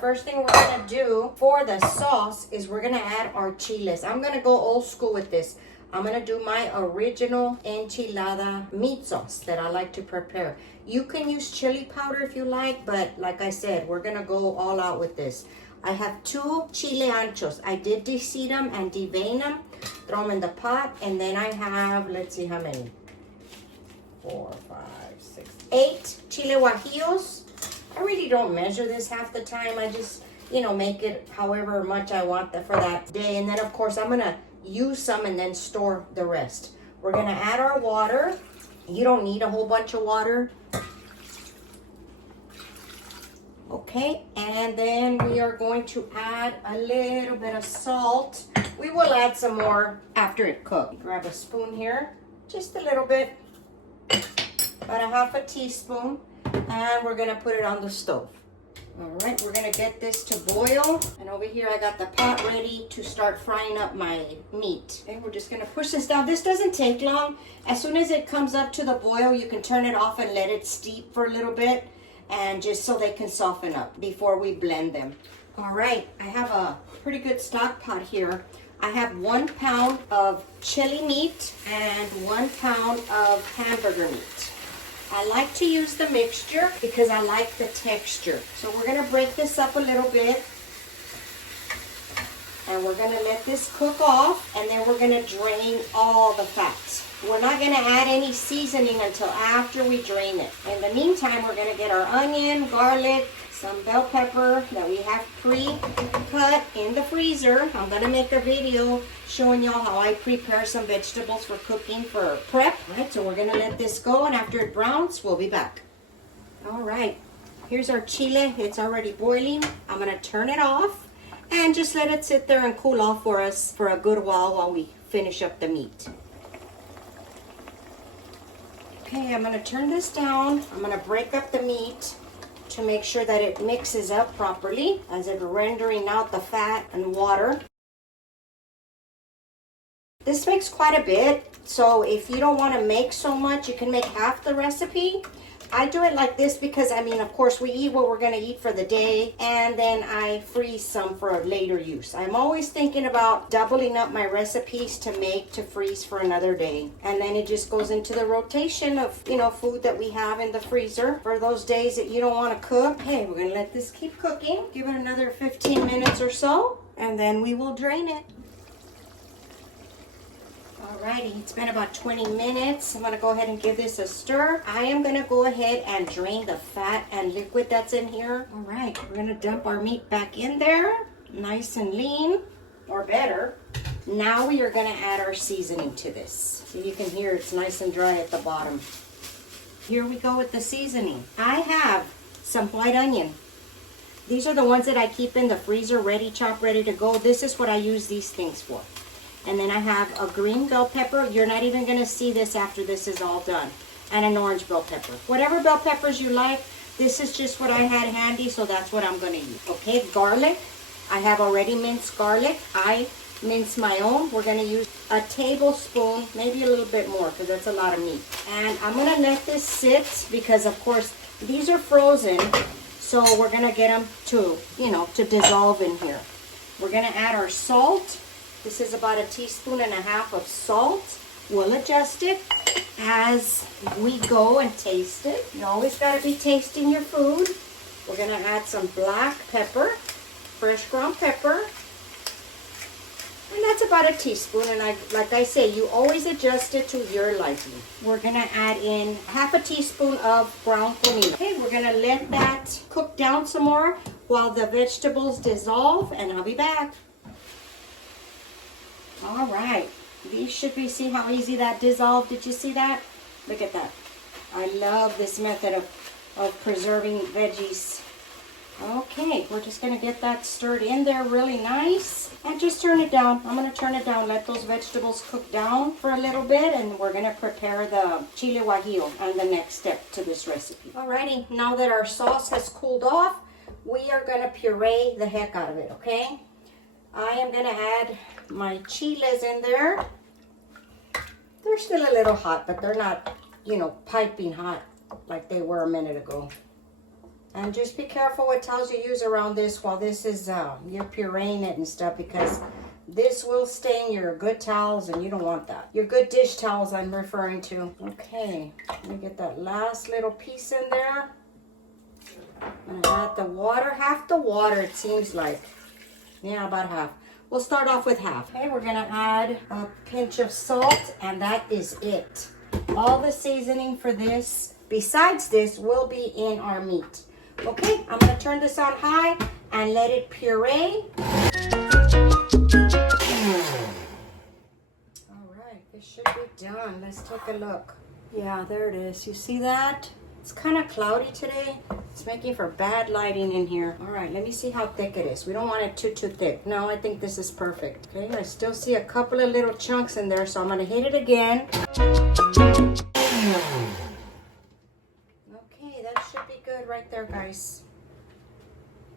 first thing we're gonna do for the sauce is we're gonna add our chiles. I'm gonna go old school with this. I'm gonna do my original enchilada meat sauce that I like to prepare. You can use chili powder if you like, but like I said, we're gonna go all out with this. I have 2 chile anchos. I did deseed them and devein them, throw them in the pot, and then I have, let's see how many. 4, 5, 6, 8 chile guajillos. I really don't measure this half the time. I just, you know, make it however much I want for that day. And then of course I'm gonna use some and then store the rest. We're gonna add our water. You don't need a whole bunch of water. Okay, and then we are going to add a little bit of salt. We will add some more after it cooks. Grab a spoon here, just a little bit, about a half a teaspoon, and we're gonna put it on the stove. All right, we're gonna get this to boil. And over here I got the pot ready to start frying up my meat. Okay, we're just gonna push this down. This doesn't take long. As soon as it comes up to the boil, you can turn it off and let it steep for a little bit, and just so they can soften up before we blend them. All right, I have a pretty good stock pot here. I have 1 pound of chili meat and 1 pound of hamburger meat. I like to use the mixture because I like the texture. So we're gonna break this up a little bit, and we're gonna let this cook off, and then we're gonna drain all the fat. We're not gonna add any seasoning until after we drain it. In the meantime, we're gonna get our onion, garlic, some bell pepper that we have pre-cut in the freezer. I'm gonna make a video showing y'all how I prepare some vegetables for cooking for prep. All right, so we're gonna let this go, and after it browns, we'll be back. All right, here's our chile. It's already boiling. I'm gonna turn it off and just let it sit there and cool off for us for a good while we finish up the meat. Okay, I'm gonna turn this down. I'm gonna break up the meat to make sure that it mixes up properly as it's rendering out the fat and water. This makes quite a bit, so if you don't want to make so much, you can make half the recipe. I do it like this because, I mean, of course, we eat what we're going to eat for the day, and then I freeze some for later use. I'm always thinking about doubling up my recipes to make to freeze for another day. And then it just goes into the rotation of, you know, food that we have in the freezer for those days that you don't want to cook. Okay, we're going to let this keep cooking. Give it another 15 minutes or so, and then we will drain it. Alrighty, it's been about 20 minutes. I'm going to go ahead and give this a stir. I am going to go ahead and drain the fat and liquid that's in here. Alright, we're going to dump our meat back in there. Nice and lean, or better. Now we are going to add our seasoning to this. So you can hear it's nice and dry at the bottom. Here we go with the seasoning. I have some white onion. These are the ones that I keep in the freezer ready, chopped, ready to go. This is what I use these things for. And then I have a green bell pepper. You're not even going to see this after this is all done. And an orange bell pepper. Whatever bell peppers you like. This is just what I had handy, so that's what I'm going to use. Okay, garlic. I have already minced garlic. I mince my own. We're going to use a tablespoon, maybe a little bit more, because that's a lot of meat. And I'm going to let this sit because, of course, these are frozen. So we're going to get them to, you know, to dissolve in here. We're going to add our salt. This is about 1.5 teaspoons of salt. We'll adjust it as we go and taste it. You always got to be tasting your food. We're going to add some black pepper, fresh ground pepper. And that's about 1 teaspoon. And like I say, you always adjust it to your liking. We're going to add in 1/2 teaspoon of ground comino. Okay, we're going to let that cook down some more while the vegetables dissolve, and I'll be back. All right, these should be, see how easy that dissolved? Did you see that? Look at that. I love this method of preserving veggies. Okay, we're just going to get that stirred in there really nice. And just turn it down. I'm going to turn it down. Let those vegetables cook down for a little bit. And we're going to prepare the chile guajillo and the next step to this recipe. Alrighty, now that our sauce has cooled off, we are going to puree the heck out of it, okay? I am going to add my chiles in there. They're still a little hot, but they're not, you know, piping hot like they were a minute ago. And just be careful what towels you use around this while this is you're pureeing it and stuff, because this will stain your good towels and you don't want that. Your good dish towels I'm referring to. Okay, let me get that last little piece in there. I'm gonna add the water, half the water it seems like. Yeah, about half. We'll start off with half. Okay, we're gonna add a pinch of salt and that is it. All the seasoning for this, besides this, will be in our meat. Okay, I'm gonna turn this on high and let it puree. All right, this should be done. Let's take a look. Yeah, there it is. You see that? It's kind of cloudy today. It's making for bad lighting in here. All right, let me see how thick it is. We don't want it too thick. No, I think this is perfect. Okay, I still see a couple of little chunks in there, so I'm gonna hit it again. Okay, that should be good right there, guys.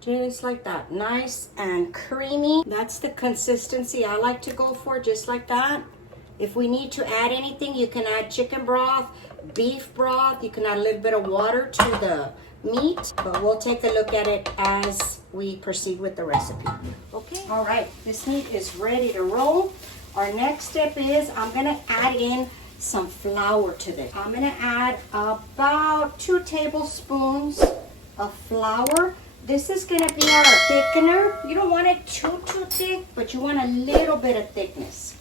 Just like that, nice and creamy. That's the consistency I like to go for, just like that. If we need to add anything, you can add chicken broth, beef broth. You can add a little bit of water to the meat, but we'll take a look at it as we proceed with the recipe. Okay, all right, this meat is ready to roll. Our next step is I'm gonna add in some flour to this. I'm gonna add about 2 tablespoons of flour. This is gonna be our thickener. You don't want it too thick, but you want a little bit of thickness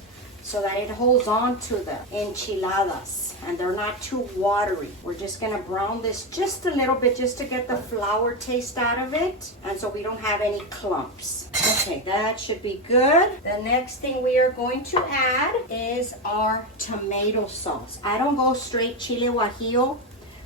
so that it holds on to the enchiladas and they're not too watery. We're just gonna brown this just a little bit just to get the flour taste out of it and so we don't have any clumps. Okay, that should be good. The next thing we are going to add is our tomato sauce. I don't go straight chile guajillo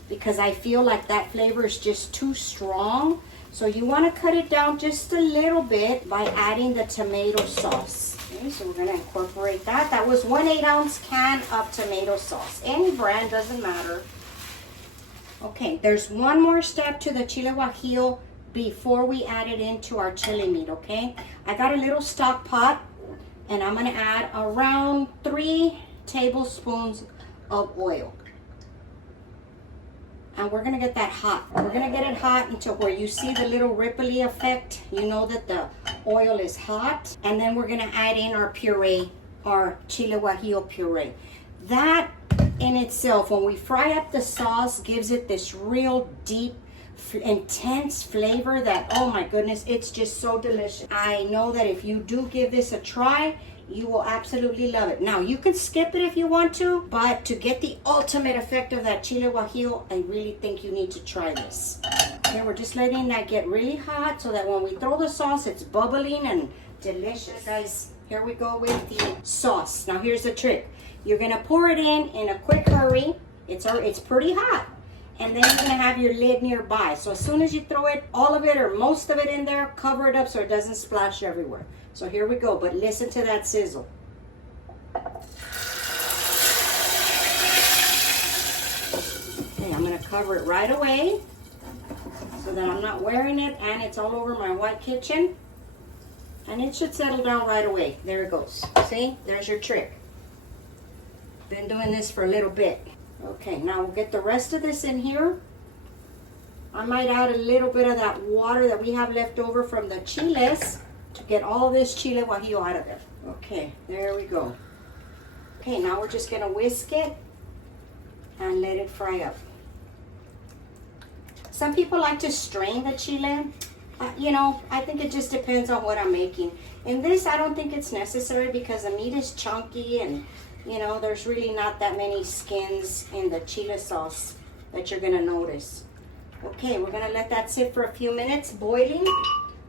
because I feel like that flavor is just too strong. So you want to cut it down just a little bit by adding the tomato sauce. Okay, so we're going to incorporate that. That was 1 8-ounce can of tomato sauce. Any brand, doesn't matter. Okay, there's one more step to the chile guajillo before we add it into our chili meat, okay? I got a little stock pot and I'm going to add around 3 tablespoons of oil. And we're gonna get that hot. We're gonna get it hot until where you see the little ripply effect. You know that the oil is hot. And then we're gonna add in our puree, our chile guajillo puree. That in itself, when we fry up the sauce, gives it this real deep, intense flavor that, oh my goodness, it's just so delicious. I know that if you do give this a try, you will absolutely love it. Now, you can skip it if you want to, but to get the ultimate effect of that chile guajillo, I really think you need to try this. Okay, we're just letting that get really hot so that when we throw the sauce, it's bubbling and delicious. Guys, here we go with the sauce. Now, here's the trick. You're gonna pour it in a quick hurry. It's pretty hot. And then you're gonna have your lid nearby. So as soon as you throw it, all of it or most of it in there, cover it up so it doesn't splash everywhere. So here we go, but listen to that sizzle. Okay, I'm gonna cover it right away so that I'm not wearing it and it's all over my white kitchen. And it should settle down right away. There it goes. See, there's your trick. Been doing this for a little bit. Okay, now we'll get the rest of this in here. I might add a little bit of that water that we have left over from the chiles to get all this chile guajillo out of there. Okay, there we go. Okay, now we're just gonna whisk it and let it fry up. Some people like to strain the chile. You know, I think it just depends on what I'm making. In this, I don't think it's necessary because the meat is chunky and, you know, there's really not that many skins in the chile sauce that you're gonna notice. Okay, we're gonna let that sit for a few minutes, boiling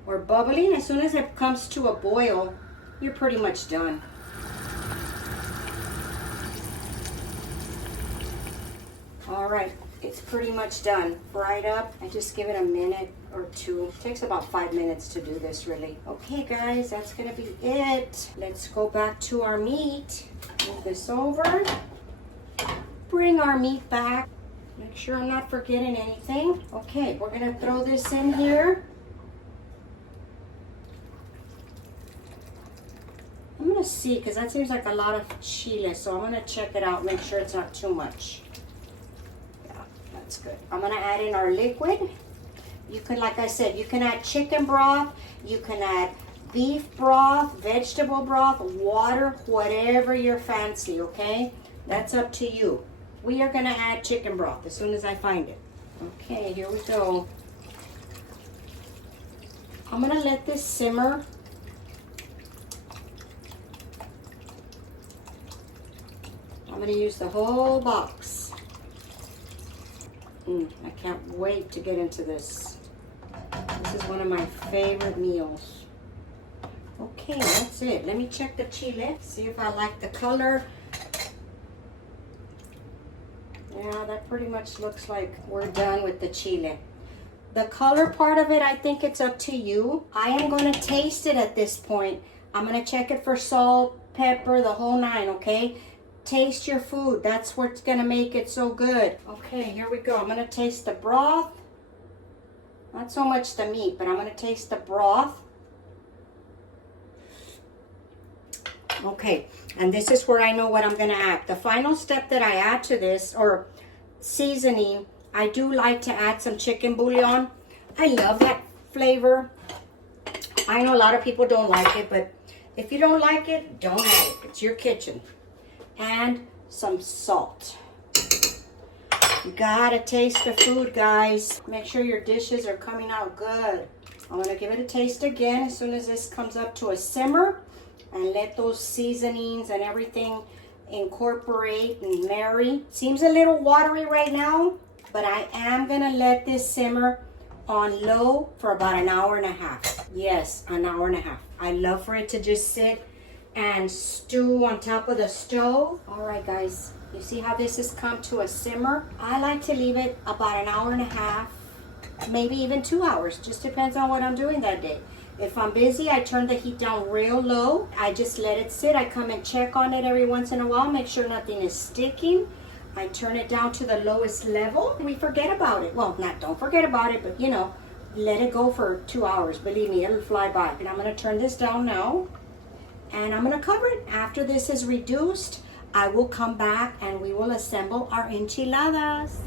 or bubbling. As soon as it comes to a boil, you're pretty much done. All right, it's pretty much done. Fried up. I just give it a minute or two. It takes about 5 minutes to do this, really. Okay, guys, that's gonna be it. Let's go back to our meat. Move this over. Bring our meat back. Make sure I'm not forgetting anything. Okay, we're gonna throw this in here. I'm gonna see, because that seems like a lot of chile, so I'm gonna check it out, make sure it's not too much. Yeah, that's good. I'm gonna add in our liquid. You can, like I said, you can add chicken broth, you can add beef broth, vegetable broth, water, whatever you're fancy, okay? That's up to you. We are gonna add chicken broth as soon as I find it. Okay, here we go. I'm gonna let this simmer. I'm gonna use the whole box. I can't wait to get into this. This is one of my favorite meals. Okay, that's it. Let me check the chile, see if I like the color. Yeah, that pretty much looks like we're done with the chile. The color part of it, I think it's up to you. I am going to taste it at this point. I'm going to check it for salt, pepper, the whole nine, okay? Taste your food. That's what's going to make it so good. Okay, here we go. I'm going to taste the broth. Not so much the meat, but I'm going to taste the broth. Okay, and this is where I know what I'm going to add. The final step that I add to this, or seasoning, I do like to add some chicken bouillon. I love that flavor. I know a lot of people don't like it, but if you don't like it, don't add it. It's your kitchen. And some salt. You gotta taste the food, guys. Make sure your dishes are coming out good. I'm gonna give it a taste again as soon as this comes up to a simmer, and let those seasonings and everything incorporate and marry. Seems a little watery right now, but I am gonna let this simmer on low for about an hour and a half. Yes, an hour and a half. I love for it to just sit and stew on top of the stove. All right, guys, you see how this has come to a simmer? I like to leave it about an hour and a half, maybe even 2 hours. Just depends on what I'm doing that day. If I'm busy, I turn the heat down real low. I just let it sit. I come and check on it every once in a while, make sure nothing is sticking. I turn it down to the lowest level. We forget about it. Well, don't forget about it, but you know, let it go for 2 hours. Believe me, it'll fly by. And I'm gonna turn this down now, and I'm gonna cover it. After this is reduced, I will come back and we will assemble our enchiladas.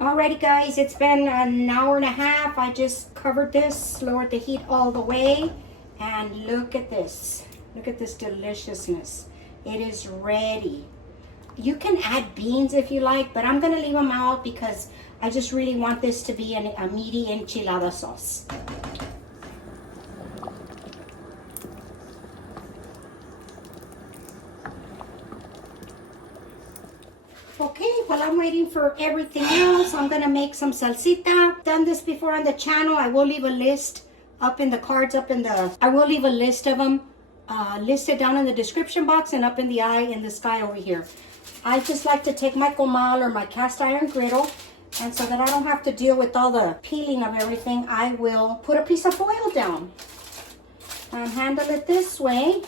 Alrighty, guys, it's been an hour and a half. I just covered this, lowered the heat all the way, and look at this. Look at this deliciousness. It is ready. You can add beans if you like, but I'm gonna leave them out because I just really want this to be a meaty enchilada sauce. Okay, while I'm waiting for everything else, I'm gonna make some salsita. Done this before on the channel. I will leave a list up in the cards, I will leave a list of them listed down in the description box and up in the eye in the sky over here. I just like to take my comal or my cast iron griddle, and so that I don't have to deal with all the peeling of everything, I will put a piece of foil down and handle it this way.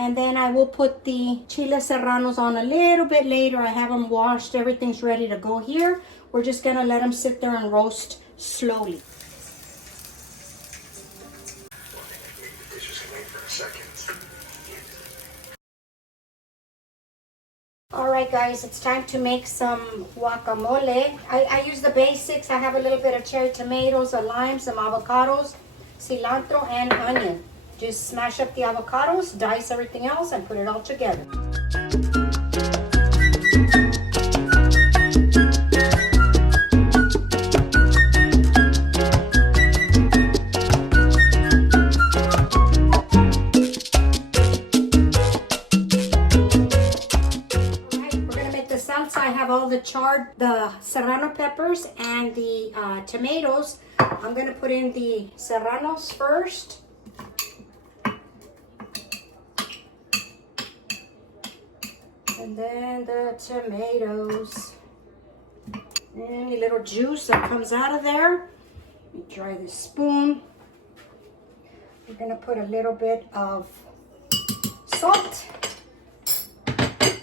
And then I will put the chile serranos on a little bit later. I have them washed. Everything's ready to go here. We're just going to let them sit there and roast slowly. All right, guys, it's time to make some guacamole. I use the basics. I have a little bit of cherry tomatoes, a lime, some avocados, cilantro, and onion. Just smash up the avocados, dice everything else, and put it all together. I have all the serrano peppers and the tomatoes. I'm going to put in the serranos first. And then the tomatoes. Any little juice that comes out of there. Let me try this spoon. We're going to put a little bit of salt.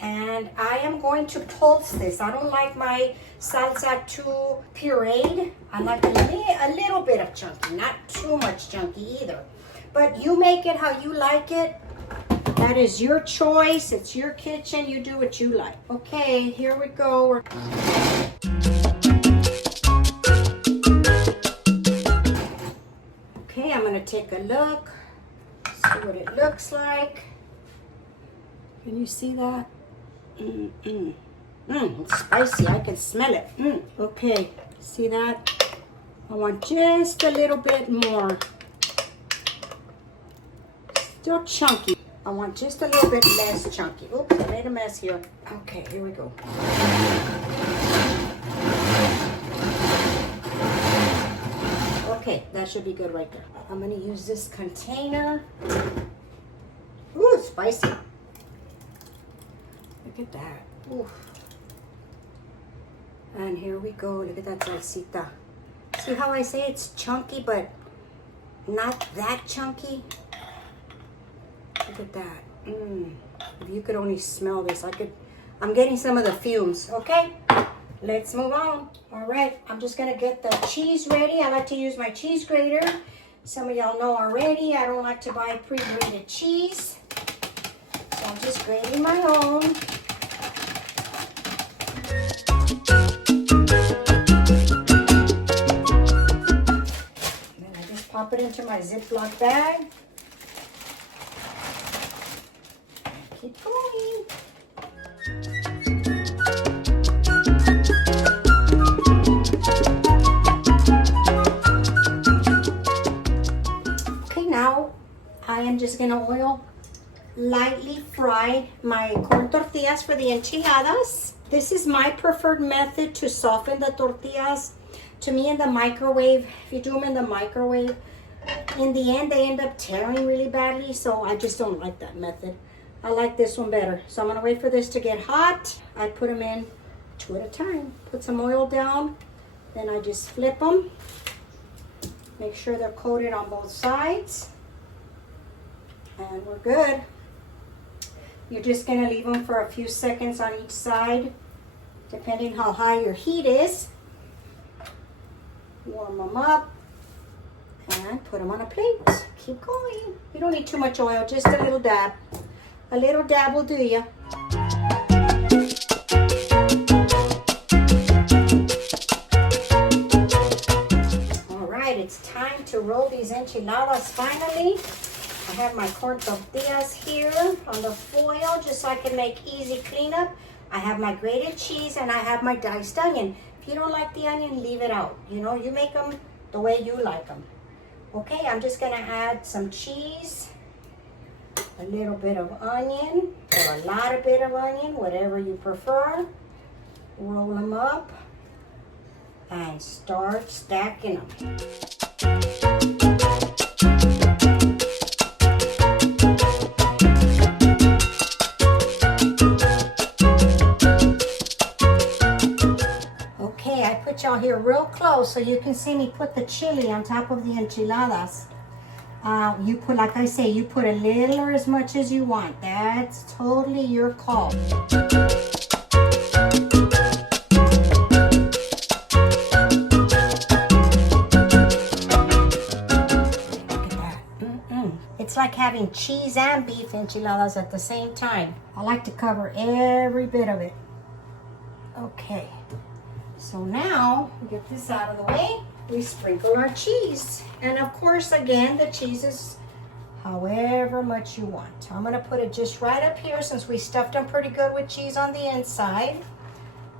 And I am going to pulse this. I don't like my salsa too pureed. I like a little bit of chunky, not too much chunky either. But you make it how you like it. That is your choice. It's your kitchen. You do what you like. Okay, here we go. take a look, see what it looks like. Can you see that? It's spicy. I can smell it. Okay, see that? I want just a little bit more. Still chunky. I want just a little bit less chunky. Oops, I made a mess here. Okay, here we go. Okay, that should be good right there. I'm gonna use this container. Ooh, spicy. Look at that. Ooh. And here we go. Look at that salsita. See how I say it's chunky, but not that chunky? Look at that. If you could only smell this, I'm getting some of the fumes. Okay, let's move on. All right, I'm just gonna get the cheese ready. I like to use my cheese grater. Some of y'all know already, I don't like to buy pre-grated cheese. So I'm just grating my own. Then I just pop it into my Ziploc bag. Keep going. Okay, now I am just gonna lightly fry my corn tortillas for the enchiladas. This is my preferred method to soften the tortillas. To me, in the microwave, if you do them in the microwave, in the end they end up tearing really badly, so I just don't like that method. I like this one better. So I'm gonna wait for this to get hot. I put them in 2 at a time. Put some oil down, then I just flip them. Make sure they're coated on both sides. And we're good. You're just gonna leave them for a few seconds on each side, depending how high your heat is. Warm them up and put them on a plate. Keep going. You don't need too much oil, just a little dab. A little dab will do ya. All right, it's time to roll these enchiladas finally. I have my corn tortillas here on the foil just so I can make easy cleanup. I have my grated cheese and I have my diced onion. If you don't like the onion, leave it out. You know, you make them the way you like them. Okay, I'm just gonna add some cheese. A little bit of onion, or a lot of bit of onion, whatever you prefer. Roll them up and start stacking them. Okay, I put y'all here real close so you can see me put the chili on top of the enchiladas. You put, like I say, you put a little or as much as you want. That's totally your call. Look at that. It's like having cheese and beef enchiladas at the same time. I like to cover every bit of it. Okay. So now, we get this out of the way. We sprinkle our cheese. And of course, again, the cheese is however much you want. I'm gonna put it just right up here since we stuffed them pretty good with cheese on the inside.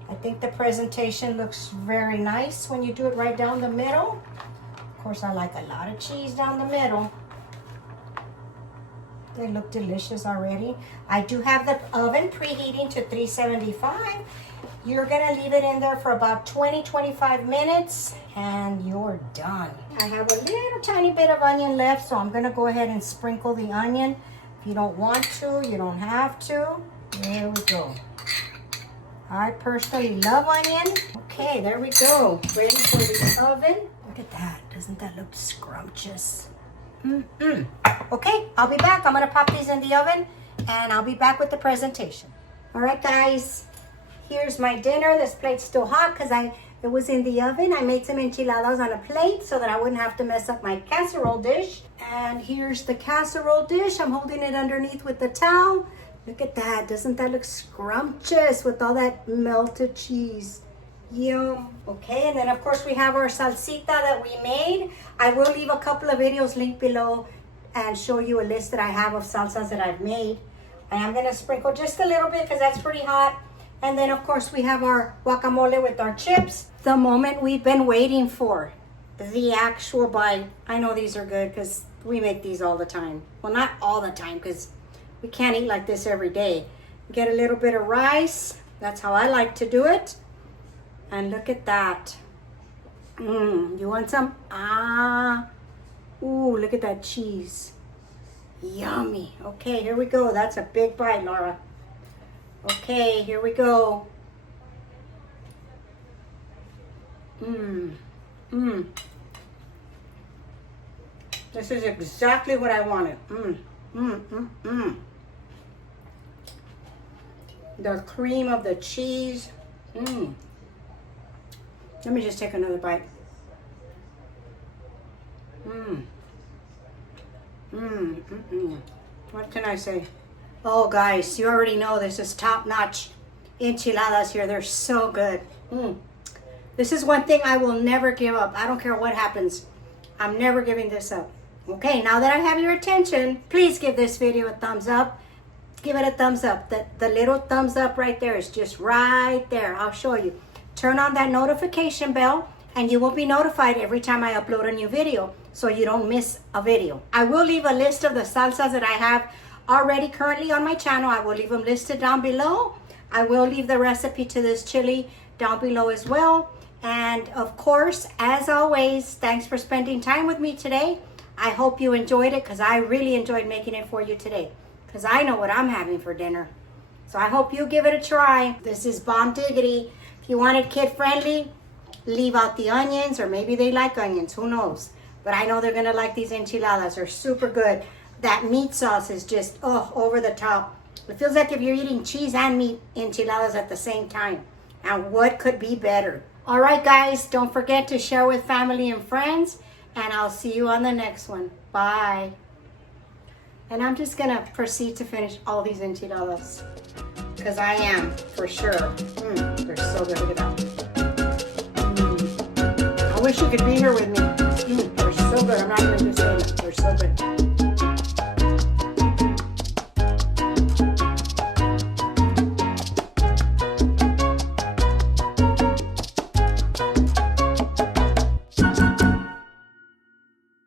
I think the presentation looks very nice when you do it right down the middle. Of course, I like a lot of cheese down the middle. They look delicious already. I do have the oven preheating to 375. You're gonna leave it in there for about 20-25 minutes and you're done. I have a little tiny bit of onion left, so I'm gonna go ahead and sprinkle the onion. If you don't want to, you don't have to. There we go. I personally love onion. Okay, there we go. Ready for the oven. Look at that, doesn't that look scrumptious? Okay, I'll be back. I'm gonna pop these in the oven and I'll be back with the presentation. All right, guys. Here's my dinner. This plate's still hot because it was in the oven. I made some enchiladas on a plate so that I wouldn't have to mess up my casserole dish. And here's the casserole dish. I'm holding it underneath with the towel. Look at that. Doesn't that look scrumptious with all that melted cheese? Yum. Okay, and then of course we have our salsita that we made. I will leave a couple of videos linked below and show you a list that I have of salsas that I've made. I am gonna sprinkle just a little bit because that's pretty hot. And then of course we have our guacamole with our chips. The moment we've been waiting for, the actual bite. I know these are good because we make these all the time. Well, not all the time because we can't eat like this every day. Get a little bit of rice. That's how I like to do it. And look at that. You want some? Ooh, look at that cheese. Yummy. Okay, here we go. That's a big bite, Laura. Okay, here we go. This is exactly what I wanted. The cream of the cheese. Let me just take another bite. What can I say? Oh, guys, you already know this is top-notch enchiladas here. They're so good. This is one thing I will never give up. I don't care what happens. I'm never giving this up. Okay, now that I have your attention, please give this video a thumbs up. Give it a thumbs up. The little thumbs up right there is just right there. I'll show you. Turn on that notification bell and you will be notified every time I upload a new video so you don't miss a video. I will leave a list of the salsas that I have already currently on my channel. I will leave them listed down below. I will leave the recipe to this chili down below as well. And of course, as always, thanks for spending time with me today. I hope you enjoyed it because I really enjoyed making it for you today because I know what I'm having for dinner. So I hope you give it a try. This is bomb diggity. If you want it kid-friendly, leave out the onions, or maybe they like onions, who knows. But I know they're gonna like these enchiladas. They're super good. That meat sauce is just, over the top. It feels like if you're eating cheese and meat enchiladas at the same time. And what could be better? All right, guys, don't forget to share with family and friends, and I'll see you on the next one. Bye. And I'm just gonna proceed to finish all these enchiladas. Because I am, for sure. They're so good. Look at that. I wish you could be here with me. They're so good. I'm not going to say